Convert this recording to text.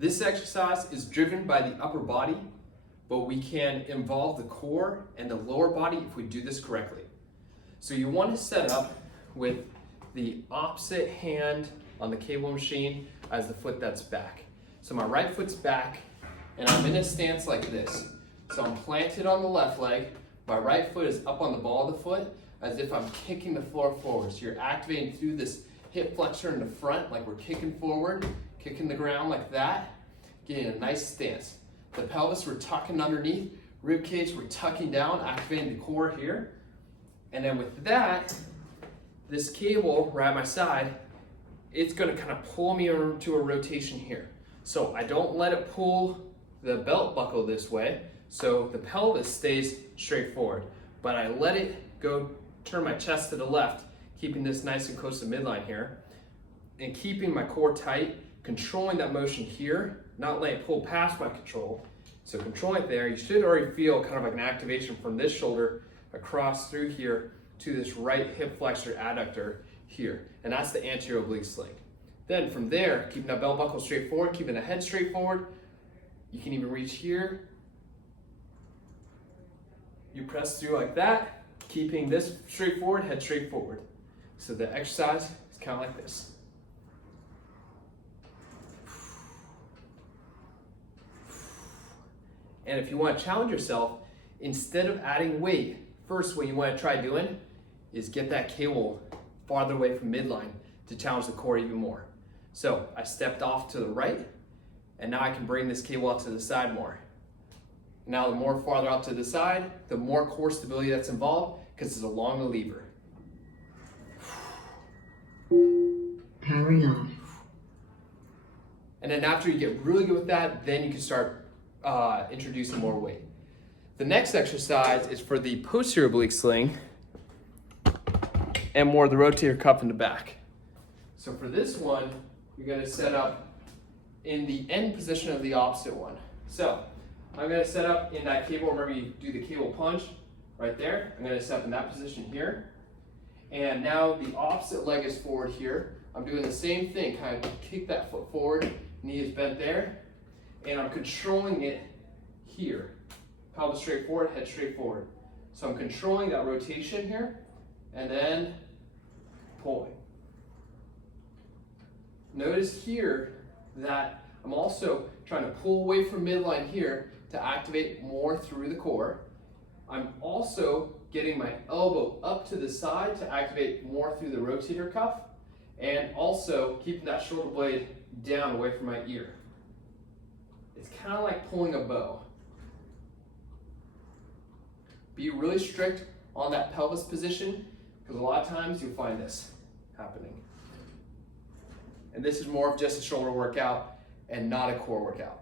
This exercise is driven by the upper body, but we can involve the core and the lower body if we do this correctly. So you want to set up with the opposite hand on the cable machine as the foot that's back. So my right foot's back and I'm in a stance like this. So I'm planted on the left leg, my right foot is up on the ball of the foot as if I'm kicking the floor forward. So you're activating through this hip flexor in the front like we're kicking forward, kicking the ground like that, getting a nice stance. The pelvis we're tucking underneath, rib cage we're tucking down, activating the core here. And then with that, this cable right at my side, it's gonna kind of pull me into a rotation here. So I don't let it pull the belt buckle this way, so the pelvis stays straight forward. But I let it go, turn my chest to the left, keeping this nice and close to midline here, and keeping my core tight, controlling that motion here, not letting it pull past my control. So controlling it there, you should already feel kind of like an activation from this shoulder across through here to this right hip flexor adductor here. And that's the anterior oblique sling. Then from there, keeping that belt buckle straight forward, keeping the head straight forward, you can even reach here. You press through like that, keeping this straight forward, head straight forward. So the exercise is kind of like this. And if you want to challenge yourself, instead of adding weight, first what you want to try doing is get that cable farther away from midline to challenge the core even more. So I stepped off to the right, and now I can bring this cable out to the side more. Now the more farther out to the side, the more core stability that's involved because it's along the lever. Powering off. And then after you get really good with that, then you can start introducing more weight. The next exercise is for the posterior oblique sling and more of the rotator cuff in the back. So for this one, you're going to set up in the end position of the opposite one. So I'm going to set up in that cable. Remember, you do the cable punch right there. I'm going to set up in that position here. And now the opposite leg is forward here. I'm doing the same thing, kind of kick that foot forward, knee is bent there, and I'm controlling it here. Pelvis straight forward, head straight forward. So I'm controlling that rotation here, and then pulling. Notice here that I'm also trying to pull away from midline here to activate more through the core. I'm also getting my elbow up to the side to activate more through the rotator cuff, and also keeping that shoulder blade down away from my ear. It's kind of like pulling a bow. Be really strict on that pelvis position because a lot of times you'll find this happening. And this is more of just a shoulder workout and not a core workout.